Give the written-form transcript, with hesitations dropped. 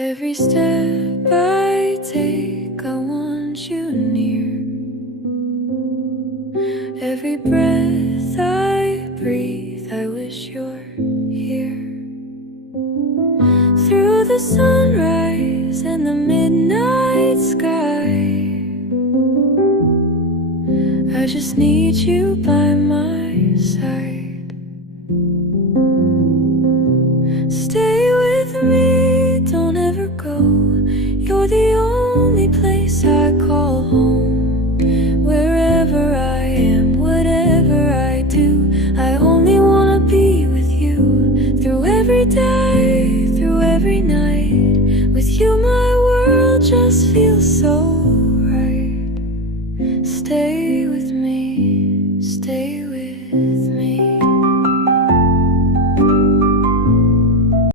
Every step I take, I want you near. Every breath I breathe, I wish you're here. Through the sunrise and the midnight sky, I just need you by my side. Stay with me, don't ever go. You're the only place I call home. Wherever I am, whatever I do, I only wanna be with you. Through every day, through every night, with you my world just feels so